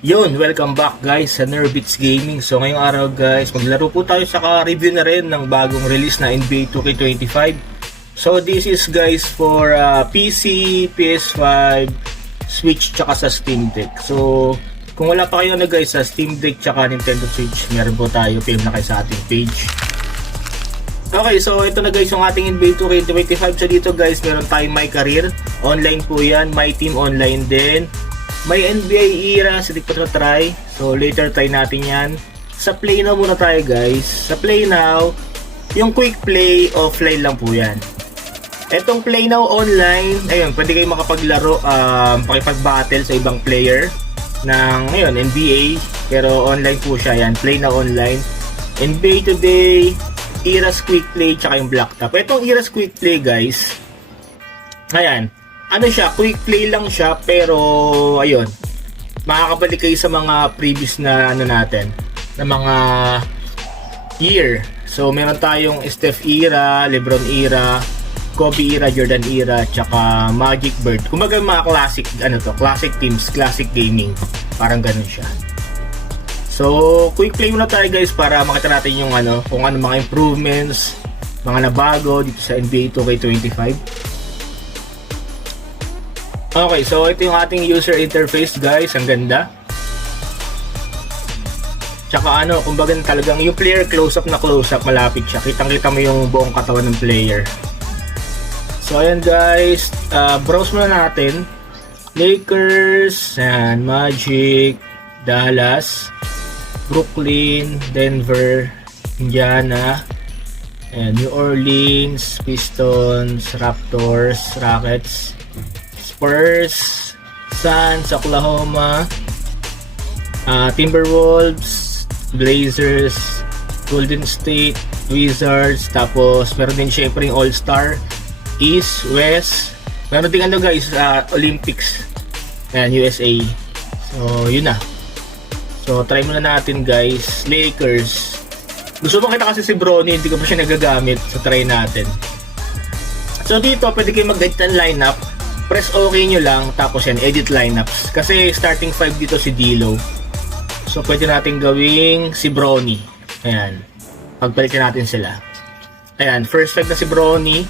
Yun, welcome back guys sa Nervits Gaming. So ngayong araw guys, maglaro po tayo sa review na rin ng bagong release na NBA 2K25. So this is guys for PC, PS5, Switch, tsaka sa Steam Deck. So kung wala pa kayo na guys sa Steam Deck tsaka Nintendo Switch, meron po tayo, PM na kayo sa ating page. Okay, so ito na guys yung ating NBA 2K25. So dito guys, meron tayong My Career, online po yan, My Team online din. May NBA era, hindi ko try. So later try natin yan. Sa Play Now muna tayo guys. Sa Play Now, yung quick play, offline lang po yan. Etong Play Now online, ayun, pwede kayo makapaglaro, pakipag-battle sa ibang player ng ngayon, NBA. Pero online po siya yan, Play Now online. NBA Today, Era's Quick Play, tsaka yung Black Top. Etong Era's Quick Play guys, ayan, ano siya, quick play lang siya, pero ayun, makakabalik kayo sa mga previous na ano natin, na mga year. So meron tayong Steph era, LeBron era, Kobe era, Jordan era, tsaka Magic Bird. Kumbaga mga classic, ano to, classic teams, classic gaming, parang ganun siya. So quick play muna tayo guys para makita natin yung ano, kung ano mga improvements, mga nabago dito sa NBA 2K25. Okay, so ito yung ating user interface guys, ang ganda. Tsaka ano, kumbaga talagang yung player close-up na close-up, malapit siya. Kitang-kita mo yung buong katawan ng player. So ayan guys, browse muna natin. Lakers, and Magic, Dallas, Brooklyn, Denver, Indiana, and New Orleans, Pistons, Raptors, Rockets, Spurs, Suns, Oklahoma, Timberwolves, Blazers, Golden State, Wizards, tapos meron din syempre yung All-Star, East, West, meron din ano guys, Olympics, ayan, USA. So yun na. So try muna natin guys, Lakers. Gusto mo kita kasi si Bronny, hindi ko pa siya nagagamit, so try natin. So dito pwede kayo mag-edit ng lineup. Press OK nyo lang, tapos yan, edit lineups. Kasi starting 5 dito si D'Lo. So pwede natin gawing si Bronny. Ayan, pagpalitan natin sila. Ayan, first 5 na si Bronny.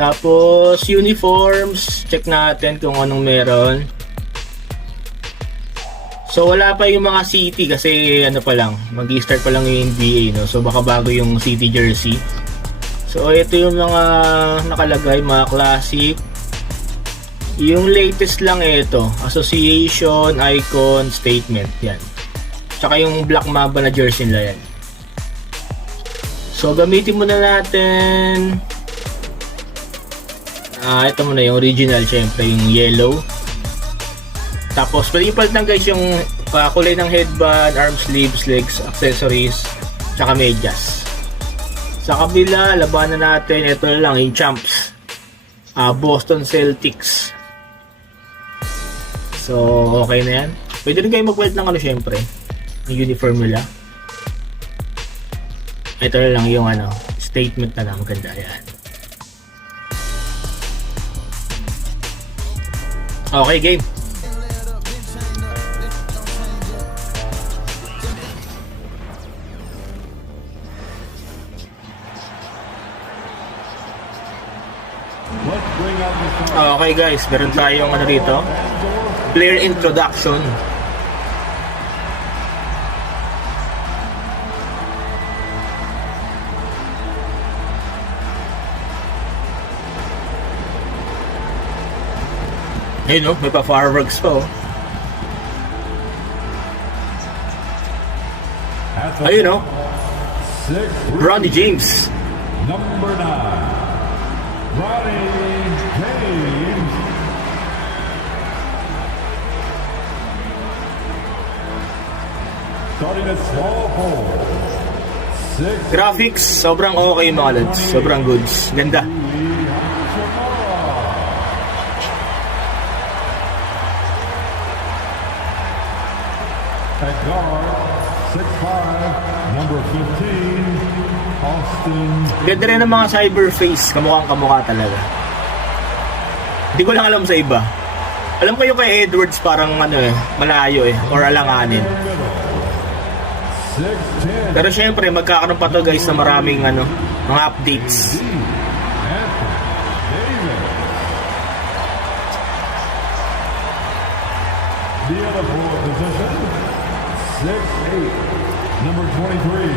Tapos uniforms, check natin kung anong meron. So wala pa yung mga city kasi ano pa lang, mag-i-start pa lang yung NBA, no? So baka bago yung city jersey. So ito yung mga nakalagay, mga classic. Yung latest lang ito, association, icon, statement, yan. Tsaka yung Black Mamba na jersey nila yan. So gamitin muna natin, ito muna yung original, syempre yung yellow. Tapos pwede yung palitan guys yung kulay ng headband, arm sleeves, legs, accessories, tsaka medyas. Sa kabila, labanan natin, ito na lang yung champs, Boston Celtics. So, okay na yan. Pwede rin kayo mag-weld ng ano syempre, yung uniform nila. Ito na lang yung ano, statement na lang, maganda yan. Okay, game. Okay guys, meron tayong ano dito, player introduction. Hey no, may pa fireworks pa oh. Ayun no, Bronny James. Number 9, Bronny James. Starting at small forward. Graphics, sobrang okay mga lads. Sobrang goods. Ganda. At guard, 6'5", number 15, Austin. Ganda rin ng mga cyber face. Kamukhang kamukha talaga. Hindi ko lang alam sa iba. Alam ko yung kay Edwards parang malayo or alanganin. 6'10". Pero syempre magkakaroon pa to guys na maraming mga updates. The other forward position, 6'8", number 23,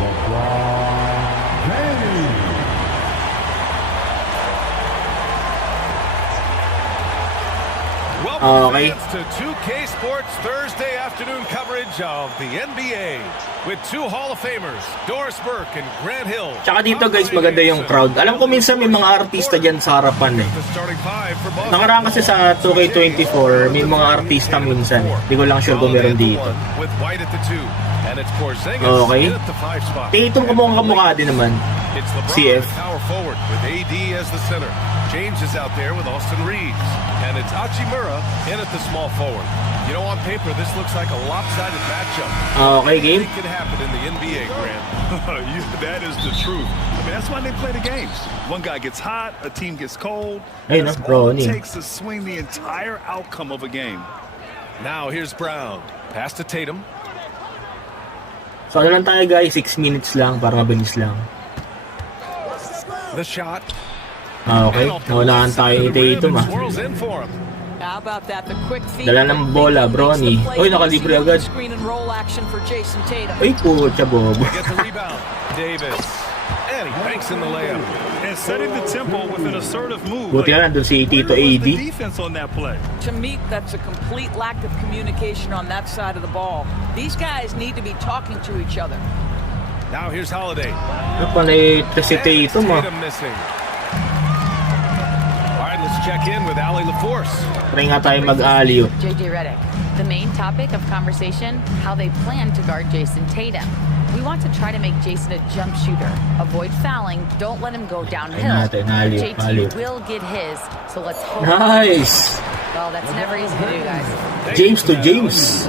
LeBron James. Welcome Okay. fans to 2K Sports Thursday afternoon coverage of the NBA with two Hall of Famers, Doris Burke and Grant Hill. Tsaka dito guys maganda yung crowd. Alam ko minsan may mga artista dyan sa harapan The starting five for Boston. Nakaraan kasi sa 2K24 may mga artista minsan. Hindi ko lang sure kung meron dito. With White at the 2 and it's Porzingis Okay. in at the 5 spot. Tatum kamukha din naman. It's LeBron CF. at power forward with AD as the center. James is out there with Austin Reeves. And it's Hachimura in at the small forward. You know, on paper, this looks like a lopsided matchup. Okay, game. Anything could happen in the NBA, Grant. That is the truth. I mean, that's why they play the games. One guy gets hot, a team gets cold. Hey, That's no, all Bronny. it takes to swing the entire outcome of a game. Now here's Brown. Pass to Tatum. So ano lang tayo guys, 6 minutes lang para mabilis lang. The shot. Okay, nawalaan tayo ni Tatum Swirls in for him. How about that? The quick feed. Dala ng bola, Bronny. Oy, nakalibre agad. Screen and roll action for Jason Tatum. Ay, pucha bobo. Get the rebound. Davis. And he banks in the layup. And setting the tempo with an assertive move. Buti nga nandun si Tito Where was AD. the defense on that play? To me, that's a complete lack of communication on that side of the ball. These guys need to be talking to each other. Now here's Holiday. Ano pa na si Tatum Tatum missing. All right, let's check in with Allie LaForce. Try nga tayo mag-aliw. JJ Redick. The main topic of conversation, how they plan to guard Jason Tatum. We want to try to make Jason a jump shooter. Avoid fouling, don't let him go downhill. natin, aliw, JT aliw. will get his, so let's hope. Nice! Well, that's never easy to do, guys. James to James.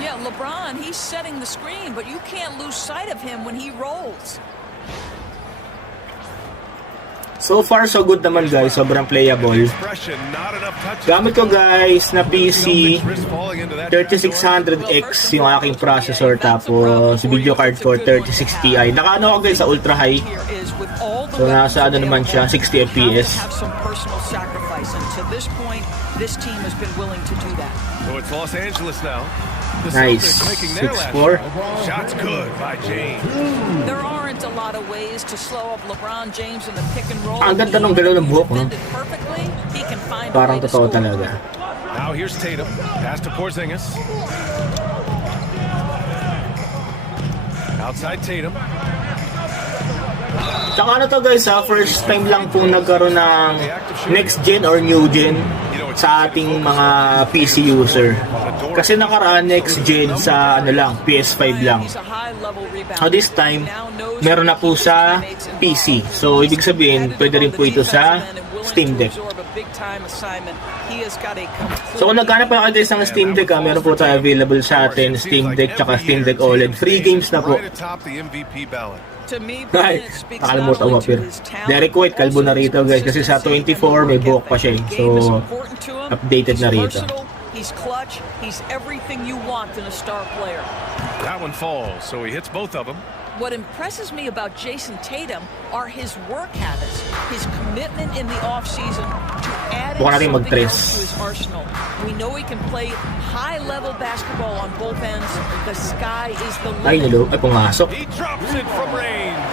Yeah, LeBron, he's setting the screen, but you can't lose sight of him when he rolls. So far, so good naman guys. Sobrang playable. Expression, not enough touches. Gamit ko guys na PC Wrist falling into that 3600X yung aking processor, tapos video card ko 36 Ti. Nakaano ako guys sa ultra high. Here is with all the So nasa ano naman siya, 60 FPS. have some personal sacrifice, and to this point, this team has been willing to do that. So it's Los Angeles now. The Nice. Celtics making their last 6-4. shot. Shot's good by James. There aren't a lot of ways to slow up LeBron James in the pick and roll. Ang ganda ng galaw ng buhok, no? Defended perfectly, he can find a Parang way to totoo score. talaga. Now here's Tatum. Pass to Porzingis. Outside Tatum. Tsaka ano to guys ha, first time lang pong nagkaroon ng next gen or new gen sa ating mga PC user. Kasi nakaraan next gen sa ano lang, PS5 lang. He's a high-level rebounder. So this time, meron na po sa PC. So ibig sabihin, pwede rin po ito sa Steam Deck. So kung naghanap pa kayo ng Steam Deck ha, meron po tayo available sa atin, Steam Deck tsaka Steam Deck OLED. Free games na po. Right atop the MVP ballot. Ay, nakalimutan ko pero Derek White, kalbo na rito guys. Kasi sa 24, may buhok pa siya eh. So, updated na rito. He's clutch. He's everything you want in a star player. That one falls, so he hits both of them. What impresses me about Jason Tatum are his work habits, his commitment in the offseason to add Bukan natin something mag-tres. else to his arsenal. We know he can play high-level basketball on both ends. The sky is the Ay, limit. nalo. Ay, pumasok. He drops it from range.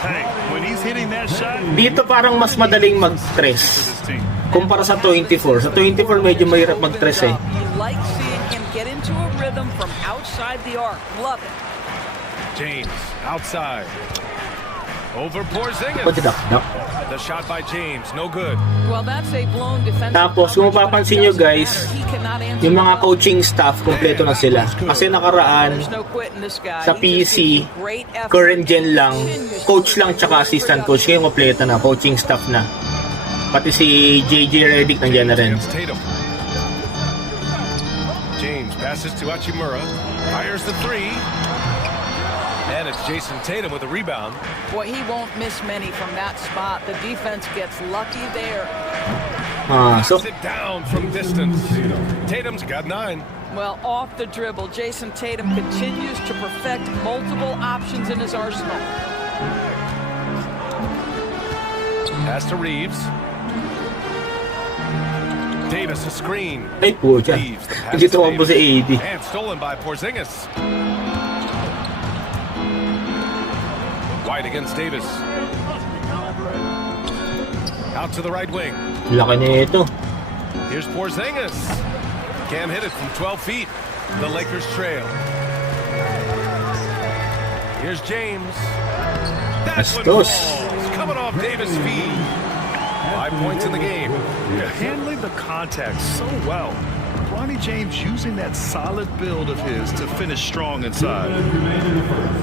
Hey, when he's hitting that shot, Dito parang mas madaling mag-stress this team. kumpara sa 24. Sa 24 medyo mahirap mag-stress eh. You like seeing him get into a rhythm from outside the arc. Love it. James outside. Over Porzingis. Pati dakdak. The shot by James, no good. Well, that's a blown defensive. Tapos, kung mapapansin nyo guys, He cannot answer yung mga the bell. coaching staff, kompleto na sila. Kasi nakaraan, There's no quitting this guy. sa He just PC, gives great effort. current gen lang, coach lang tsaka assistant coach. Ngayon kompleto na, coaching staff na. Pati si JJ Redick nandiyan na rin. Against Tatum. James passes to Hachimura. Fires the three. And it's Jason Tatum with a rebound. Boy, he won't miss many from that spot. The defense gets lucky there. Pasok. Knocks it down from distance. Tatum's got 9. Well, off the dribble, Jason Tatum continues to perfect multiple options in his arsenal. Pass to Reeves. Davis a screen. Ay po siya. Reeves, the pass Hindi to tumakbo si AD. And stolen by Porzingis. White against Davis. Out to the right wing. Laki na ito. Here's Porzingis. Can't hit it from 12 feet. The Lakers trail. Here's James. That's one Bastos. falls. Coming off Davis' feet. 5 points in the game. They're handling the contact so well. Bronny James using that solid build of his to finish strong inside. Remain in the first.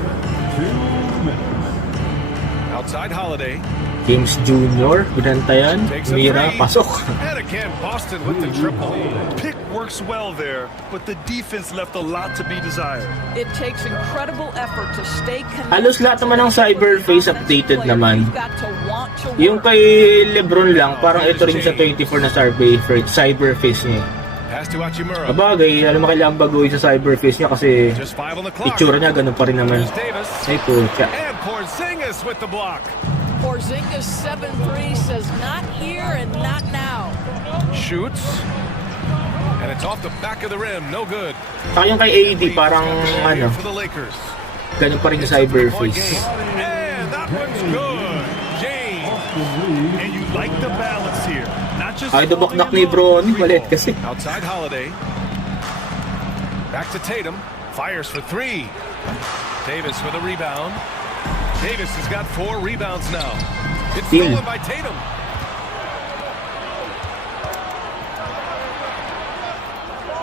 2 minutes. Outside Holiday. James Jr. Binantayan. Takes a Mira. three. Pasok. And again, Boston with the triple. Pick works well there, but the defense left a lot to be desired. It takes incredible effort to stay connected. Halos lahat naman ng Cyberface updated naman. You've got to want to Yung work. kay Lebron lang, parang ito rin sa 24 na Cyberface niya. Pass to Hachimura. Kabagay, alam mo kailangan baguhin sa Cyberface niya kasi Just 5 on the clock. itsura niya ganun pa rin naman. Here's Davis. Ay po siya. And Porzingis with the block. Porzingis 7-3 says not here and not now. Shoots. And it's off the back of the rim. No good. Saka yung kay AD, parang ano, For the Lakers. ganun pa rin yung Cyberface. And that one's good. James. And you like the balance here. Not just Ay, dubakdak ni Bron. Malit kasi. Outside Holiday. Back to Tatum. Fires for 3. Davis with a rebound. Davis has got 4 rebounds now. It's Steal. stolen by Tatum.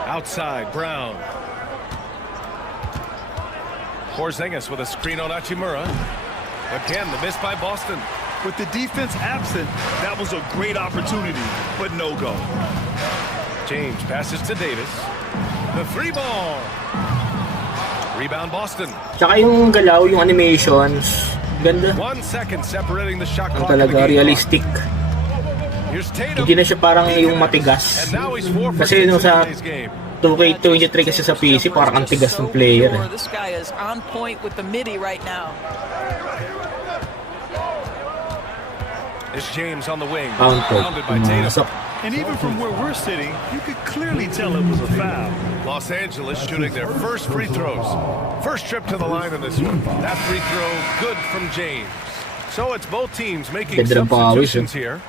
Outside, Brown. Porzingis with a screen on Hachimura. Again, the miss by Boston. with the defense absent. That was a great opportunity, but no go. James passes to Davis. The 3 ball. Rebound Boston. Tsaka yung galaw, yung animations, ganda. 1 second separating the shot Ang clock. in the talaga game realistic. clock. Here's Tatum. Hindi na siya parang yung matigas. And now he's 4 for Kasi 6 nung in sa today's game. 2K23 kasi sa PC, parang ang tigas ng player. Eh. This guy is on point with the midi right now. It's James on the wing. Counter. Rounded by Tatum. Pumasok. And even from where we're sitting, you could clearly tell it was a foul. Los Angeles shooting their first free throws. First trip to the line in this one. That free throw good from James. So it's both teams making Ganda ng pawis, substitutions here.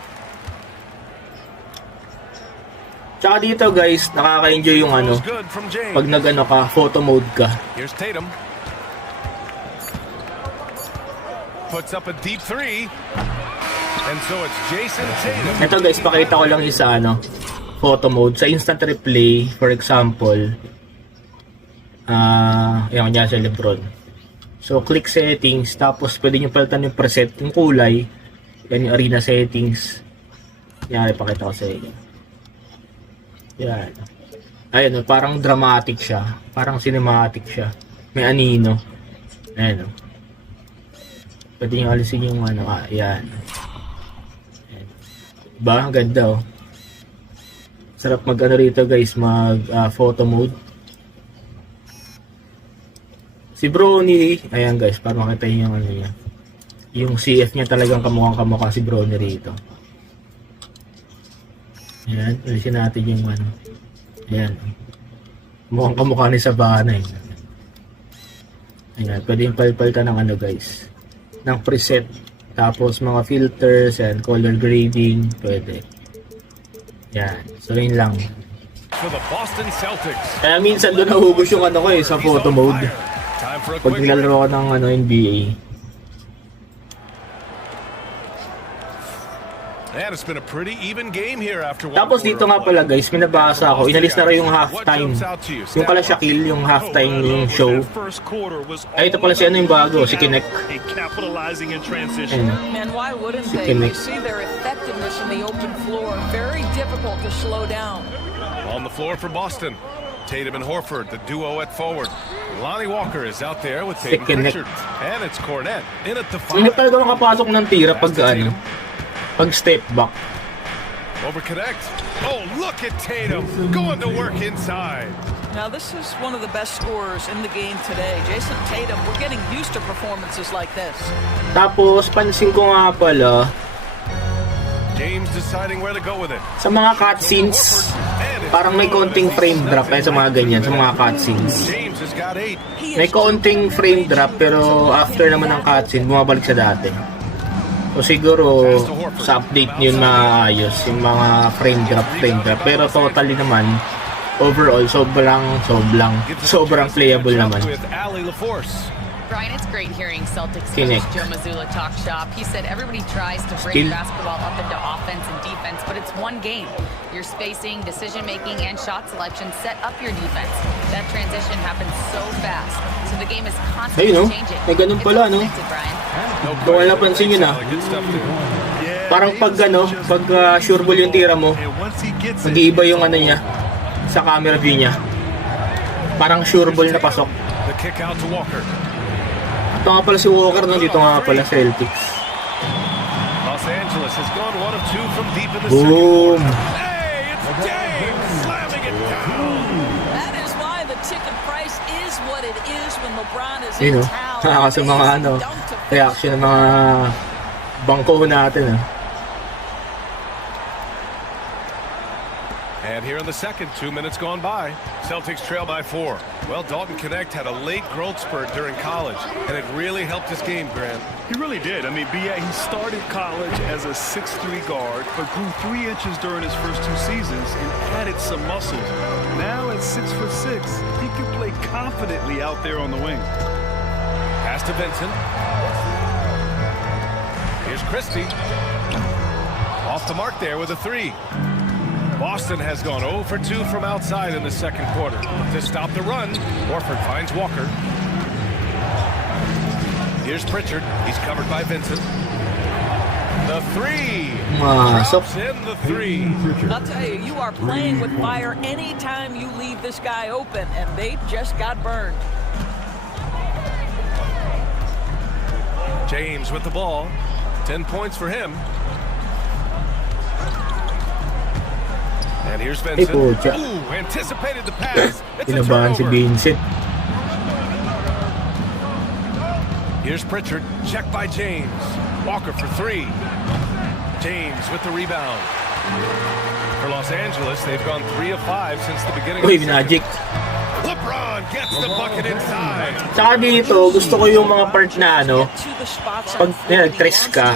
Tsaka dito guys, nakaka-enjoy yung ano, Throws good from James. pag nag-ano ka, photo mode ka. Here's Tatum. Puts up a deep 3. And so it's Jason Tatum. Ito guys, pakita ko lang isa ano, photo mode. Sa instant replay, for example, yan kanya sa Lebron. So, click settings, tapos pwede nyo palitan yung preset, yung kulay. Yan yung arena settings. Yan, ipakita ko sa inyo. Yan. Ayan, parang dramatic siya. Parang cinematic siya. May anino. Ayan, pwede nyo alisin yung ano, yan. Diba? Ang ganda oh. Sarap mag ano rito guys, mag photo mode. Si Bronny, ayan guys, para makita nyo yung ano niya. Yung CF niya talagang kamukhang kamukha si Bronny rito. Ayan, alisin natin yung ano. Ayan. Mukhang kamukha ni Sabana eh. Ayan, pwede yung palpalitan ng ano guys. Ng preset. Tapos mga filters and color grading, pwede. Yan. So yun lang. For the Boston Celtics. Kaya minsan doon nahugus yung ano ko eh, sa photo mode. Time for a Pag quick nilalaro ko ng ano, NBA. And it's been a pretty even game here after one Tapos dito nga pala guys, may nabasa ako. Inalis na rin yung halftime. Yung pala Shaquille, yung halftime yung show. Ay, ito pala si ano yung bago, si Kinect. Capitalizing in transition. Ayun. And why wouldn't Si they? Kinect. You see their effectiveness in the open floor. Very difficult to slow down. On the floor for Boston. Tatum and Horford, the duo at forward. Lonnie Walker is out there with Tatum Kinect. Pritchard. And it's Cornette in at the Hindi 5. talaga makapasok ng tira pag ano, pag step back. Over connect. Oh, look at Tatum going to work inside. Now, this is one of the best scorers in the game today. Jason Tatum, we're getting used to performances like this. Tapos, pansin ko nga pala, James deciding where to go with it. sa mga cutscenes, parang may konting frame drop sa mga ganyan, sa mga cutscenes. James has got 8. May konting frame drop, pero after naman ng cutscene, bumabalik sa dati. So siguro, sa update yun maayos, yung mga frame drop. Pero totally naman, overall, sobrang playable naman. With Ali LaForce. Brian, it's great hearing Celtics coach Kinect. Joe Mazzulla talk shop. He said everybody tries to Still. break basketball up into offense and defense, but it's one game. Your spacing, decision-making, and shot selection set up your defense. That transition happens so fast, so the game is constantly Ayun, no? changing. May ganun It's pala, all no? connected, Brian. Kung wala napansin yun Good stuff too. parang pag sure ball yung tira mo, mag-iiba yung ano niya, sa camera view niya. Parang sure ball na pasok. The kick out to Walker. Ito nga pala si Walker, no? Dito nga pala Celtics. Los Angeles has gone 1 of 2 from deep in the Boom! second. Hey, it's James slamming it down. That is why the ticket price is what it is when LeBron is Yun, in no? town. Kasi mga reaction ng mga bangko natin, And here in the second, 2 minutes gone by. Celtics trail by 4. Well, Dalton Connect had a late growth spurt during college, and it really helped his game, Grant. He really did. I mean, B.A., he started college as a 6'3" guard, but grew 3 inches during his first 2 seasons and added some muscles. Now at 6'6", he can play confidently out there on the wing. Pass to Vincent. Here's Christie. Off the mark there with a 3. Boston has gone 0 for 2 from outside in the second quarter. To stop the run, Horford finds Walker. Here's Pritchard. He's covered by Vincent. The 3. Masok. Drops in the 3. I'll tell you, you are playing with fire anytime you leave this guy open, and they just got burned. James with the ball. 10 points for him. And here's Vincent. pucha. Ooh, anticipated the pass. It's a Kinabahan si turnover. Vincent. Here's Pritchard. Check by James. Walker for 3. James with the rebound. For Los Angeles, they've gone 3 of 5 since the beginning Uy, of the Magic. LeBron gets the bucket inside. Tsaka dito, gusto ko yung mga part na pag nag-tres ka,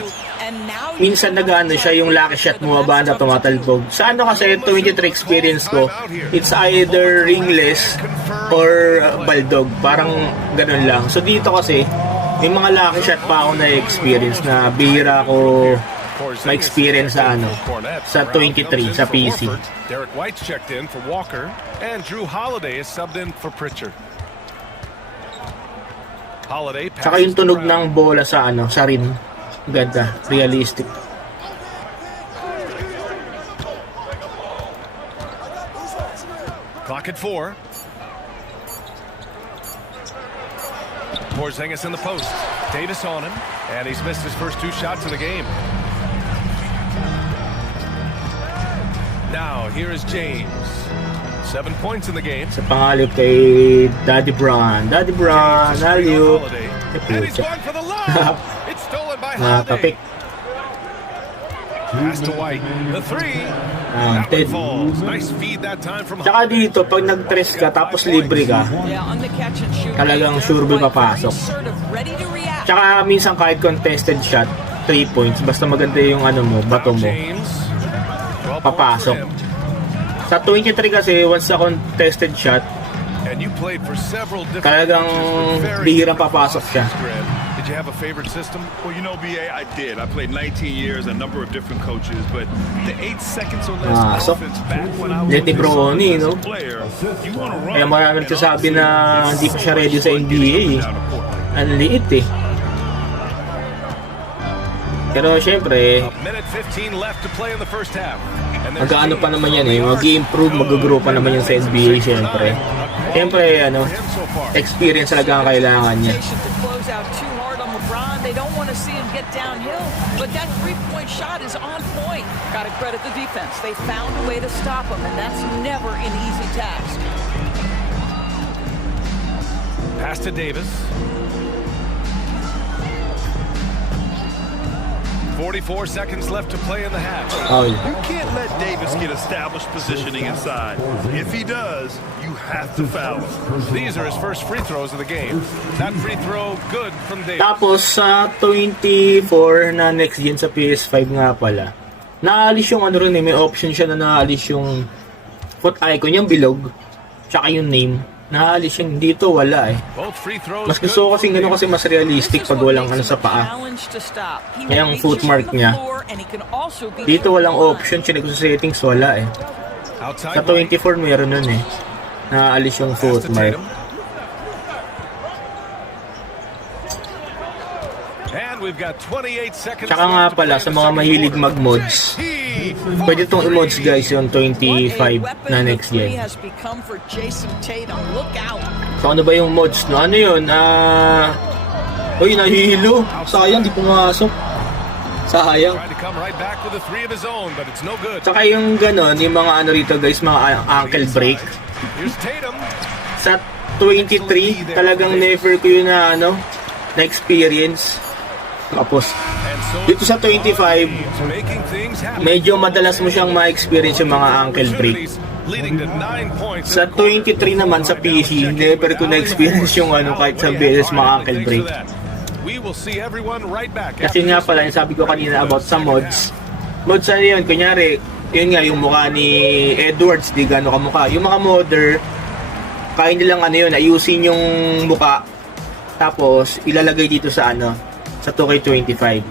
minsan nag-ano siya yung lucky shot mo banda tumatalbog. Sa ano kasi 23 experience ko, it's either ringless or baldog. Parang ganun lang. So dito kasi, may mga lucky shot pa ako na-experience na bihira ko ma-experience sa sa 23 sa PC. Derek White's checked in for Walker, and Drew Holiday is subbed in for Pritchard. Holiday passes Tsaka yung tunog to Brown. ng bola sa sa rim. Ganda, realistic. Clock at 4. Porzingis in the post. Davis on him, and he's missed his first 2 shots in the game. Now, here is James. 7 points in the game. Sa pangalip kay Daddy Brown. Daddy Brown, James is screen on aliyo. Holiday, and he's gone for the lob. It's stolen by Nakakapik. Holiday. Pass to White. The 3. That one Ted. falls. Nice feed that time from Tsaka Holiday. dito, pag nag-tres ka tapos libre ka, talagang sure ball papasok. Tsaka minsan kahit contested shot, 3 points, basta maganda yung bato mo, James. 12 points papasok. for him. Sa 23 kasi, once sa contested shot, And you played for several different talagang coaches with very bihirang different papasok siya. philosophies, Grant. Did you have a favorite system? Well, you know, B.A., I did. I played 19 years, a number of different coaches, but the 8 seconds or less So, offense back when I was Let with the Brony, Suns as no? a player, you want to run. Kaya marami nagsasabi na hindi pa siya ready sa NBA eh. Ang liit eh. Pero syempre, Minute 15 left to play in the first half. And there's mag-ano pa James naman yan on eh, the arc. mag-i-improve, mag-grow pa naman yan sa NBA syempre. Syempre, experience talaga ang kailangan niya. They don't want to see him get downhill, but that three-point shot is on point. Got to credit the defense. They found a way to stop him, and that's never an easy task. Pass to Davis. 44 seconds left to play in the half. Foul. You can't let Davis get established positioning inside. If he does, you have to foul him. These are his first free throws of the game. That free throw good from Davis. Tapos sa 24 na next gen sa PS5 nga pala, naalis yung ano rin eh, may option siya na naalis yung foot icon, yung bilog, tsaka yung name. Naalis yung dito, wala eh. Both free throws Mas good gusto ko from kasi gano'n Davis. kasi mas realistic pag walang ano sa paa. Yung footmark niya. Dito walang option, chinek ko sa settings, wala eh. Sa Outside 24 meron nun eh. Naalis yung Pass to footmark. Tatum. And we've got 28 seconds Tsaka nga left to pala play sa in the mga second mahilig quarter. mag-mods, pwede itong i-mods guys yung 25 na next gen. So ano ba yung mods no? Ano yun? Uy, nahihilo. Sayang, di pumasok. Sayang. Trying to come right back with a three of his own, but it's no good. Tsaka yung ganon, yung mga ano rito guys, mga ankle break. Here's Tatum. Sa 23, talagang never ko yun na ano, na experience. Tapos, And so dito sa 25, making things happen. medyo madalas mo siyang ma-experience yung mga ankle break. Leading to 9 points. Sa 23 naman sa PC, never ko na-experience yung ano kahit sa beses mga ankle break. We will see everyone right back. Kasi nga pala, yung sabi ko kanina about sa mods. Mods ano yun? Kunyari, yun nga yung mukha ni Edwards, di gano'n kamukha. Yung mga modder, kaya nilang ano yun, ayusin yung mukha. Tapos, ilalagay dito sa ano, sa 2K25.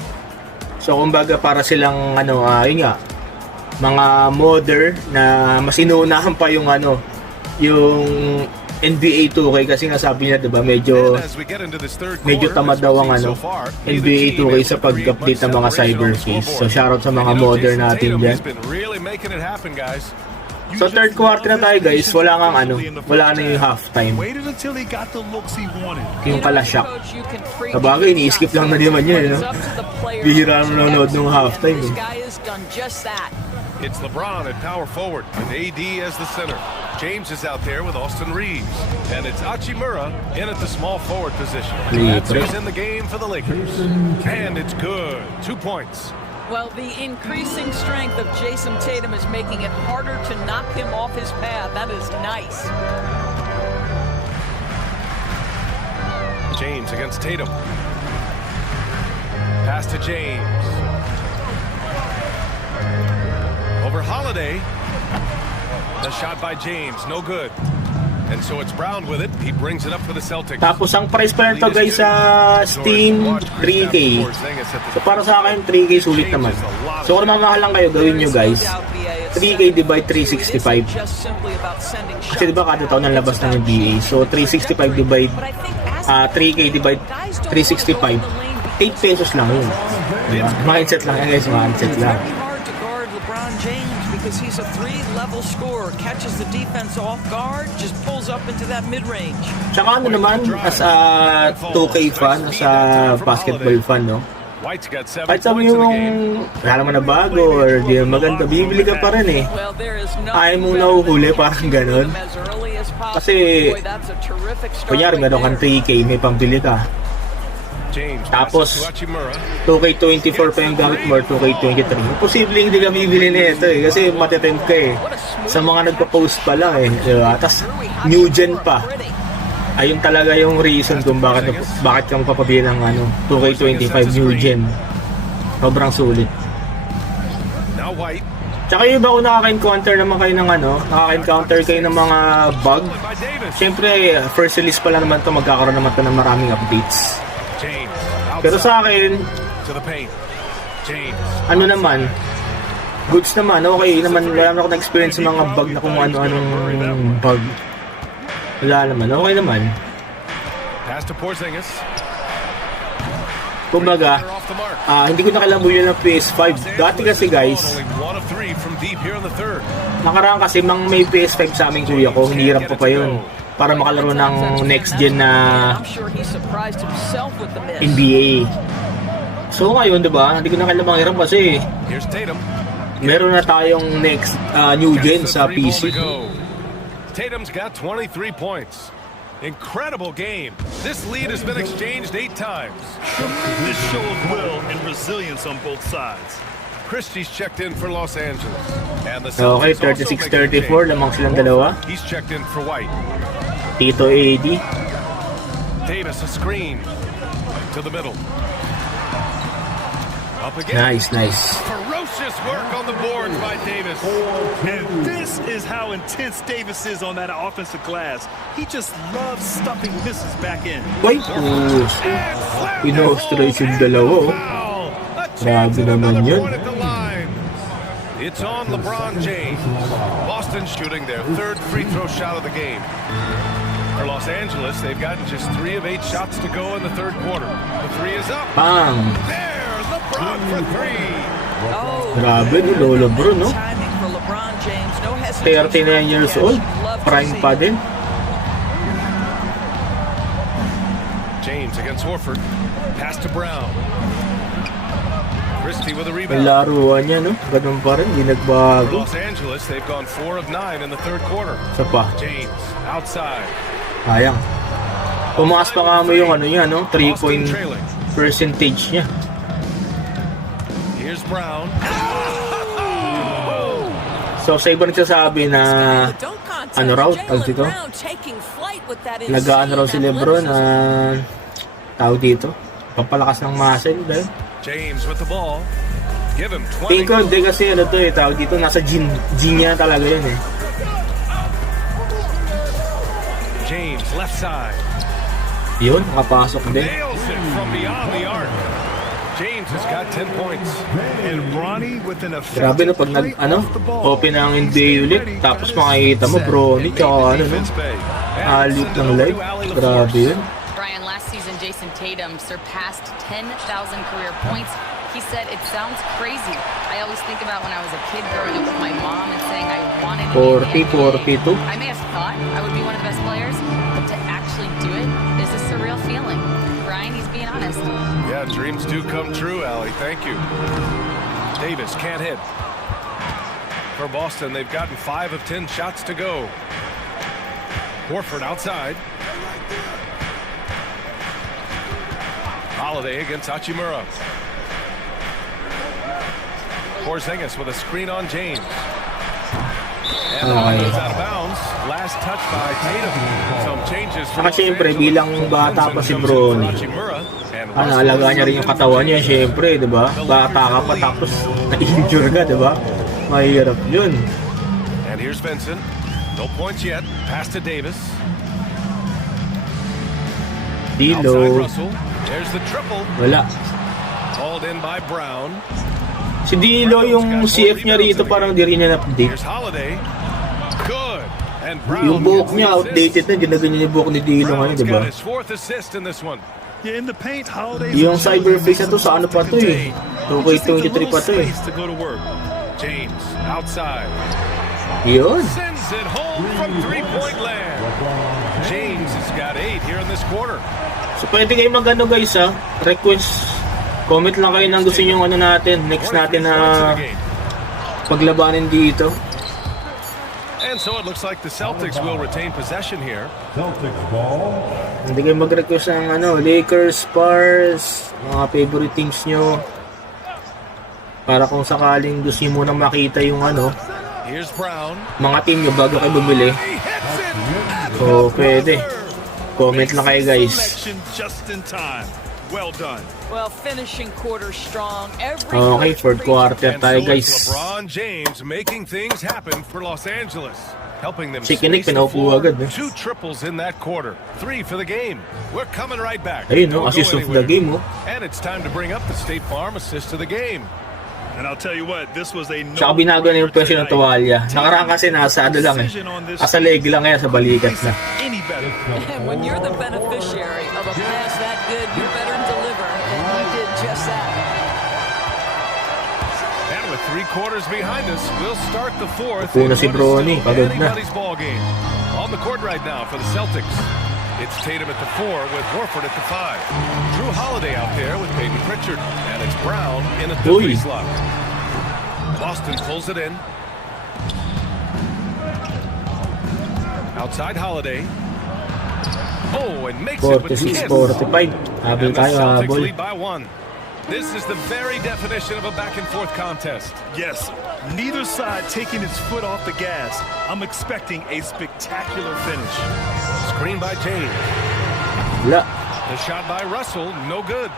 So, kumbaga para silang ano, yun nga, mga modder na mas inuunahan pa yung ano, yung NBA 2K kasi nga sabi niya, diba, medyo tamad daw ang ano, NBA 2K sa pag-update ng mga cybercase. So, shoutout sa mga modder natin dyan. So, third quarter na tayo guys, wala nga ano, wala na yung halftime. Waited until he got the looks he wanted. Yung pala shock. Sabagay, ini-skip lang na naman yun, no? Bihira na nanonood ng halftime, eh. It's LeBron at power forward with AD as the center. James is out there with Austin Reeves. And it's Hachimura in at the small forward position. That's who's in the game for the Lakers. And it's good. 2 points. Well, the increasing strength of Jason Tatum is making it harder to knock him off his path. That is nice. James against Tatum. Pass to James. Over Holiday. The shot by James, no good. And so it's Brown with it. He brings it up for the Celtics. Tapos ang price pa lang to guys sa Steam, 3K. So para sa akin, 3K sulit naman. So kung mamahal lang kayo, gawin nyo guys. 3K divide 365. Kasi diba kada taon ang labas ng NBA. So 365 divide 3K divide 365. 8 pesos lang yun. Diba? Mindset lang yan guys, mindset lang. Because he's a three-level scorer, catches the defense off guard, just pulls up into that mid-range. Tsaka ano naman, as a 2K fan, as a basketball fan, no? Kahit sabi nyo wala naman na bago or di maganda, bibili ka pa rin eh. Ayaw mong nahuhuli, parang ganon. Kasi, kunyari meron kang 3K, may pambili ka. Tapos 2K24 pa yung gamit mo or 2K23. Posibleng hindi ka bibili na ito eh kasi matitempt ka eh. Sa mga nagpa-post pa lang eh, diba? Tapos new gen pa. Ayun talaga yung reason kung bakit kang papabili ng ano, 2K25 new gen. Sobrang sulit. Tsaka yung iba kung nakaka-encounter naman kayo ng ano, nakaka-encounter kayo ng mga bug. Siyempre, first release pa lang naman ito, magkakaroon naman ito ng maraming updates. Pero sa akin, ano naman, goods naman, okay naman, wala naman ako na-experience sa mga bug na kung ano-anong bug. Wala naman, okay naman. Kumbaga, hindi ko na kailangan bumili ng PS5. Dati kasi guys, nakaraan kasi may PS5 sa aming kuya ko, hinirap ko pa yun. Para makalaro ng next gen na NBA. So ngayon, di ba? Hindi ko na kailangang hiram kasi Here's Tatum. meron na tayong next new gen Gets the sa three ball PC. to go. Tatum's got 23 points. Incredible game. This lead has been exchanged 8 times. Tremendous show of will and resilience on both sides. Christie's checked in for Los Angeles. And the Okay, Celtics also making a 36-34, change. lamang silang dalawa. He's checked in for White. Tito AD. Davis a screen to the middle. Up again. Nice. Ferocious work on the boards by Davis. And this is how intense Davis is on that offensive glass. He just loves stuffing misses back in. Wait, And slammed Pino-straight yung it home. dalawa, oh. Foul. A chance Grabe at naman another yun. point at the line. It's on LeBron James. Boston shooting their third free throw shot of the game. For Los Angeles, they've gotten just 3 of 8 shots to go in the third quarter. The 3 is up. Bang! There's LeBron for 3. Oh, Grabe, no? Lola bro, no? timing for LeBron James. No hesitation. 39 years old. Love to Prime see pa it. din. James against Horford. Pass to Brown. Christie with a Yung rebound. laruan niya, no? Ganun pa rin, hindi For nagbago. Los Angeles, they've gone 4 of 9 in the third quarter. Isa pa, James outside. sayang. Pumakas pa nga mo yung ano niya, no? 3 Boston point trailing. percentage niya. Here's Brown. So, sa iba nagsasabi na The dunk contest, ano raw, Jaylen tawag dito? Brown taking flight with that Nag-ano raw si insane Lebron na athleticism. tawag dito, pampalakas ng muscle dahil. James with the ball. Give him 20. Tingin ko hindi kasi ano to eh, tawag dito, nasa gene niya talaga yun eh. James left side. Yun, nakapasok din. Nails it from beyond the arc. James has got 10 points. And Bronny with an Grabe no, effective pag nag, play ano, off the ball. open ang NBA ulit, tapos makikita mo, Bronny, tsaka ano, no, Defense bay. alit ng live. Grabe yun. Brian, last season, Jason Tatum surpassed 10,000 career points. He said, "It sounds crazy. I always think about when I was a kid growing up with my mom and saying I wanted to be in the 40, NBA. 42. I may have thought I would be one of the best players, but to actually do it is a surreal feeling." Brian, he's being honest. Yeah, dreams do come true, Allie. Thank you. Davis can't hit. For Boston, they've gotten 5 of 10 shots to go. Horford outside. Holiday against Hachimura. Porzingis with a screen on James. And the ball Okay. goes out of bounds. Last touch by Tatum. Some changes for Saka Los syempre, Angeles. bilang bata pa si Comes in Bronny, for Hachimura, and ano, Russell alaga niya rin yung katawan niya, syempre, di ba? Bata ka pa tapos na-injure ka, di ba? Mahirap yun. And here's Vincent. No points yet. Pass to Davis. Outside Dilo, Russell. There's the triple. wala. Called in by Brown. Si Dilo, yung CF niya rito parang di rin niya na-update. Here's Holiday. Good. And Brown Yung buhok gets niya the outdated assist. na, ginaganyan yung buhok ni Dilo ngayon, Brown's di ba? got his 4th assist in this one. Yeah, in the paint, Holiday's Yung agility cyberface na to, makes sa it ano pa tough to to eh. contain. 2K23 pa to eh. Space to go to work. James outside. Yun. Sends it home from 3-point land. James has got 8 here in this quarter. So pwede kayo mag-ano guys ha, request, comment lang kayo ng gusto nyo ano natin, next 43 natin points in na the game. paglabanin dito. And so it looks like the Celtics will retain possession here. Celtics ball. Hindi kayo mag-request ng ano, Lakers, Spurs, mga favorite teams nyo. Para kung sakaling gusto nyo munang makita yung ano, Here's Brown. mga team nyo bago kayo bumili. He hits it. So pwede. Comment lang kayo guys. Selection just in time. Well done. Well, finishing quarter strong. Every Okay, coach third preaches- quarter And tayo so guys. it's LeBron James making things happen for Los Angeles, helping them Si Kinnick, space the pinaupo floor. agad, eh. 2 triples in that quarter, 3 for the game. We're coming right back. Ayun no, Don't go assist of the anywhere. game oh. And it's time to bring up the State Farm assist of the game. And I'll tell you what, this was a Tsaka binago na yung presyo ng tuwalya. Nakaraan kasi nasa ano lang eh. Asa leg lang kaya sa balikat na. Any better. And when you're the beneficiary of a pass that good, you better deliver. And he did just that. And with 3 quarters behind us, we'll start the 4th. Upo na in si what is Bronny, still pagod na. anybody's ball game. On the court right now for the Celtics. It's Tatum at the 4 with Horford at the 5. Drew Holiday out there with Peyton Pritchard. And it's Brown in at the Uy. 3 slot. Boston pulls it in. Outside Holiday. Oh, and makes it with 46, 10. 45. Habol And the tayo, Celtics habol. lead by 1. This is the very definition of a back-and-forth contest. Yes, neither side taking its foot off the gas. I'm expecting a spectacular finish. Screen by James. Wala. The shot by Russell, no good.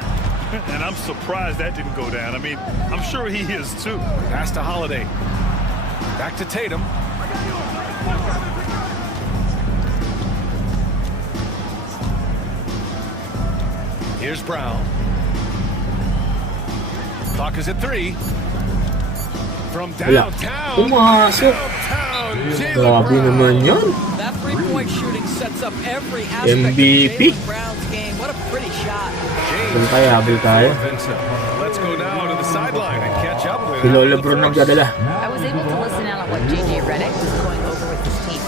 And I'm surprised that didn't go down. I mean, I'm sure he is too. Pass to Holiday. Back to Tatum. Here's Brown. Clock is at 3. From Wala. downtown. Pumasok. Downtown. Jaylen Grabe Brown. naman yun. That three-point shooting sets up every aspect MVP. of Jaylen Brown's game. What a pretty shot. Habol tayo, habol tayo. Vincent. Let's go now to the sideline and catch up with Si Lolo Bron ang dadala. I was able to listen out on what JJ Redick was going over with his team.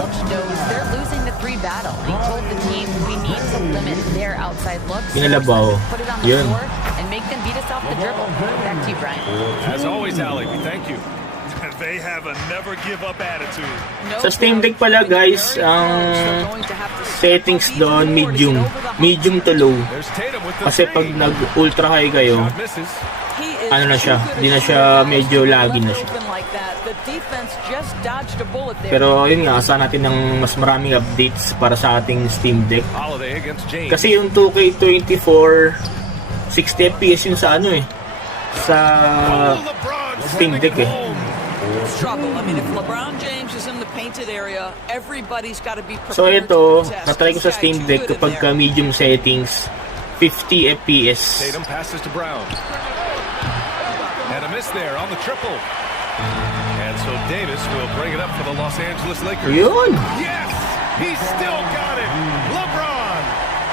Coach knows they're losing the 3 battle. He told the team we need to limit their outside looks. Pinalabaw. Put it on the Yun. floor and make them beat us off the dribble. Back to you, Brian. As always, Ali, we thank you. They have a never give up attitude. No Sa Steam Deck pala guys, ang settings doon medium. Medium to low. There's Tatum with the Kasi pag three. nag-ultra high kayo, Shot misses. ano na siya, di na siya medyo laggy na siya. Pero yun nga, asahan natin ng mas maraming updates para sa ating Steam Deck. Holiday against James. Kasi yung 2K24, 60 FPS yun sa ano eh, sa LeBron Steam Deck eh. Trouble. I mean, if LeBron James is in the painted area, everybody's got to be prepared So ito, to contest. natry ko sa This Steam guy's Deck good in kapag there. medium settings, 50 FPS. Tatum passes to Brown. And a miss there on the triple. And so Davis will bring it up for the Los Angeles Lakers. Yun! Yes! He still got it! LeBron!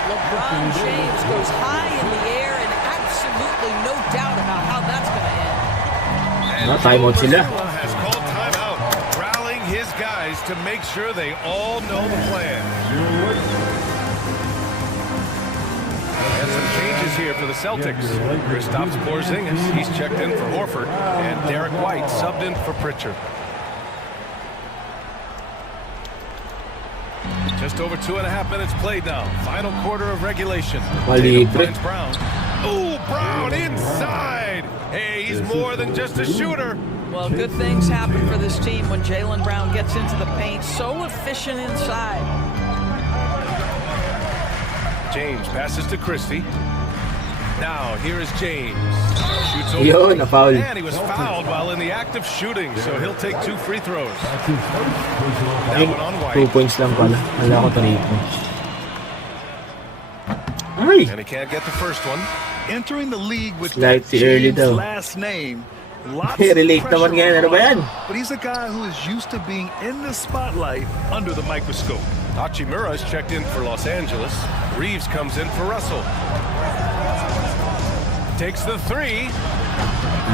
LeBron James goes high in the air, and absolutely no doubt about how that's going to end. And timeout sila. Joe has called timeout, rallying his guys to make sure they all know the plan. And some changes here for the Celtics. Kristaps Porzingis, he's checked in for Horford, and Derek White subbed in for Pritchard. Just over 2.5 minutes played now. Final quarter of regulation. Malibre. Tatum finds Brown. Ooh, Brown inside. Hey, he's more than just a shooter. Well, good things happen for this team when Jaylen Brown gets into the paint. So efficient inside. James passes to Christie. Now, here is James. Shoots over. Yun, na-foul. And he was fouled while in the act of shooting, so he'll take 2 free throws. That Ay, one on 2 White. points lang pala. Wala ko 3 points. Ay! And he can't get the first one. Entering the league with Slightly early James' daw. last name. Lots Relate of naman pressure ngayon. on Ano ba yan? But he's a guy who is used to being in the spotlight under the microscope. Hachimura is checked in for Los Angeles. Reeves comes in for Russell. Takes the 3.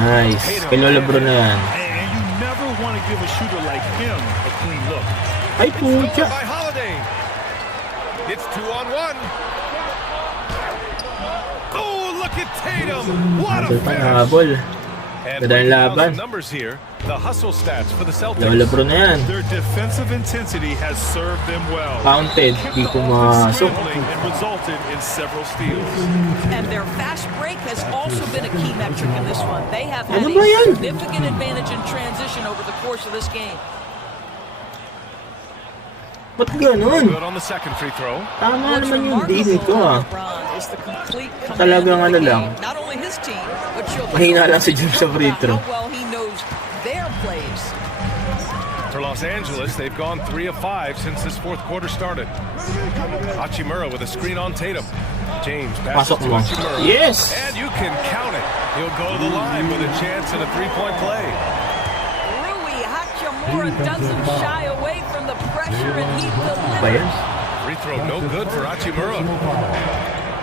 Nice. Kay Lolo Bron na yan. And you never want to give a shooter like him a clean look. Ay, Stolen pucha! by Holiday. It's 2-on-1. Oh, look at Tatum. What a Habol pa, finish. habol. And Ganda ng laban. breaking down some numbers here. The hustle stats for the Celtics. Lolo Bron na yan. Their defensive intensity has served them well. Counted. Di pumasok. Scrambling and resulted in several steals. And their fast break has also been a key metric in this one. They have had Ano a ba yan? significant advantage in transition over the course of this game. Ba't ganun? Good on the second free throw. Tama What's naman yung remarkable din ko for ah. LeBron is the complete command Talagang of ano the lang. game. Not only his team, but you'll Mahina lang si James sa free throw. how well he knows their plays. For Los Angeles, they've gone 3 of 5 since this fourth quarter started. Hachimura with a screen on Tatum. James passes Pasok to mo. Hachimura. Yes! And you can count it. He'll go to the line with a chance at a 3-point play. Rui Hachimura doesn't shy away from the pressure, and he Ba yan? delivers. Free throw no good for Hachimura.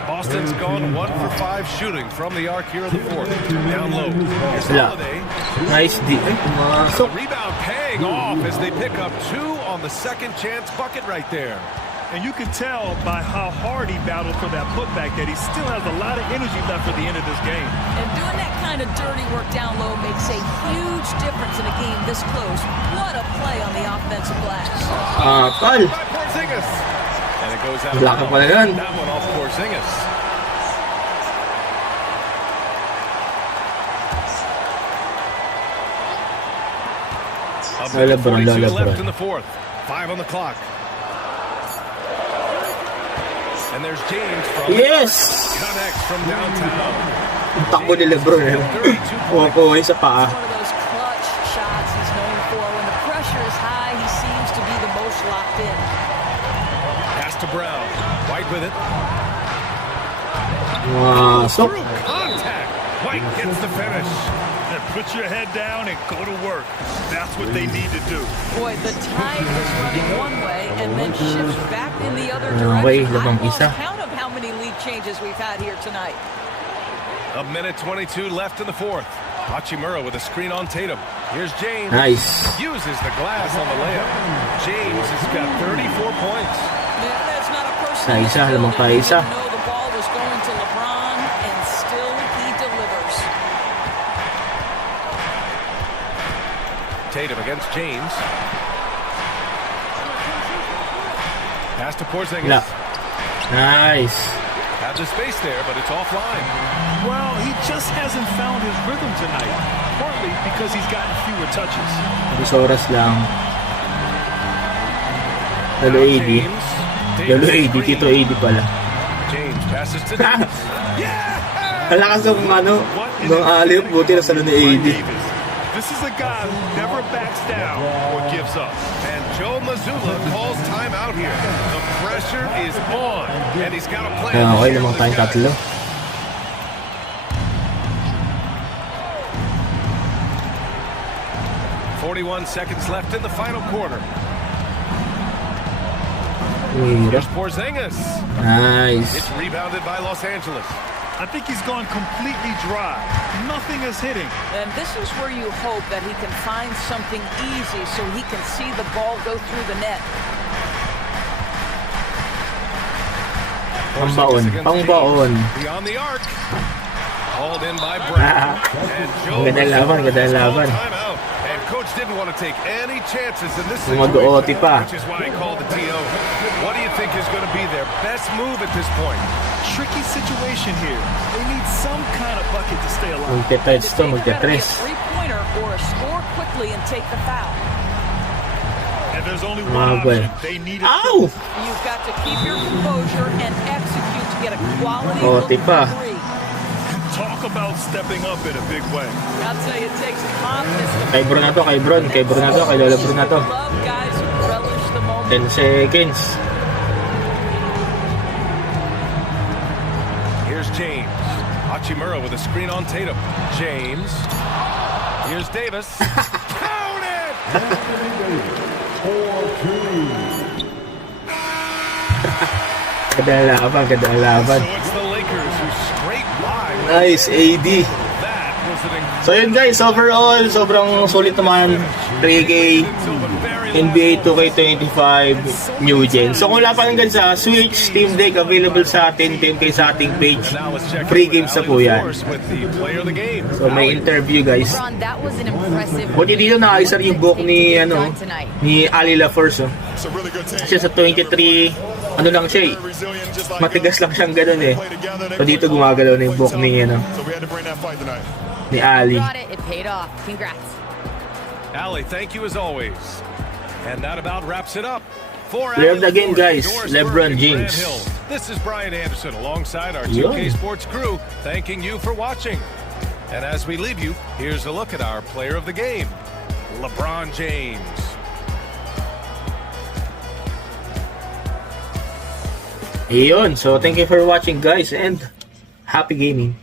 Boston's gone 1 for 5 shooting from the arc here in the fourth. Down low. Here's Wala. Holiday. Nice D. Ay, pumasok. Rebound paying off as they pick up 2 on the second chance bucket right there. And you can tell by how hard he battled for that putback that he still has a lot of energy left for the end of this game. And doing that kind of dirty work down low makes a huge difference in a game this close. What a play on the offensive glass. Tol. By Porzingis. And it goes out of Wala ka pala yan. bounds. That one off Porzingis. A minute 42 left in the fourth. 5 on the clock. And there's James from Yes! connects from downtown. Ang takbo ni Lebron. Kuha sa paa. One of those clutch shots he's known for. When the pressure is high, he seems to be the most locked in. Pass to Brown. White with it. Wow, so Through contact. White gets the finish. And put your head down and go to work. That's what they need to do. Boy, the tide is running one way and then shifts back in the other Okay, direction. lamang I lost isa. count of how many lead changes we've had here tonight. A minute 22 left in the fourth. Hachimura with a screen on Tatum. Here's James. nice. Uses the glass on the layup. James has got 34 points. Yeah, that's not a personal Sa isa, skill. lamang pa Didn't isa. even know the ball was going to LeBron, and still he delivers. Tatum against James. Pass to Porzingis. Wala. Nice. Had the space there, but it's offline. Well, he just hasn't found his rhythm tonight. Partly because he's gotten fewer touches. Tapos oras lang. Lalo AD. James. Lalo Davis AD. screen. Tito AD pala. James passes to Davis. Ang lakas ng ano, ng alip. Buti na sa ni AD. Davis. This is a guy who never backs down or gives up. And Joe Mazzulla calls timeout here. The pressure is on, and he's got a plan. Kaya okay to namang share tayong this tatlo. guy. 41 seconds left in the final quarter. Hirap. Porzingis. Nice. It's rebounded by Los Angeles. I think he's gone completely dry. Nothing is hitting. And this is where you hope that he can find something easy so he can see the ball go through the net. Pangbaon. Against Pangbaon. James. Beyond the arc. Hauled in by Brown. And Joe Ganda laban, ganda Mazzulla laban. called timeout. And coach didn't want to take any chances in this Mag-OT situation, pa. which is why he called the TO. What do you think is going to be their best move at this point? Tricky situation here. They need some kind of bucket to stay alive. Magte-touch to, It's either gotta be a magte-tres. three-pointer or a score quickly and take the foul. And there's only one Well. option. They need a Ow! You've got to keep your composure and execute to get a quality Oh, look tipa. for three. Talk about stepping up in a big way. I'll tell you, it takes confidence to Kay Bron na to, kay Bron. Kay Bron na to, kay Lola Bron na to. love guys who relish the moment. 10 seconds. Here's James. Hachimura with a screen on Tatum. James. Here's Davis. Count it! 4-2. Ganda ang laban, ganda ang laban. So it's the Lakers who scrape by. Nice, AD. That was an So yun guys, overall, sobrang sulit naman. 3K, NBA 2K25, New Gen. So kung wala pa rin guys sa Switch, Steam Deck, available sa atin, 10K sa ating page. Free games na po yan. So may interview guys. LeBron, that was an impressive Buti dito nakaisar yung book ni, ano, ni Ali LaForce. It's a really good team. Kasi sa 23, ano lang siya eh. Resilient, just like Matigas lang siyang ganun eh. play together. They So dito play well. gumagalaw na yung book ni, ano, So we had to bring that fight tonight. ni Ali. Got it. It paid off. Congrats. Ali, thank you as always. And that about wraps it up. For Player of the Ali game, LaForce, guys, Doris LeBron Burke, and James. Grant Hill. This is Brian Anderson alongside our Yun. 2K Sports crew, thanking you for watching. And as we leave you, here's a look at our player of the game, LeBron James. Ayun, so thank you for watching guys and happy gaming.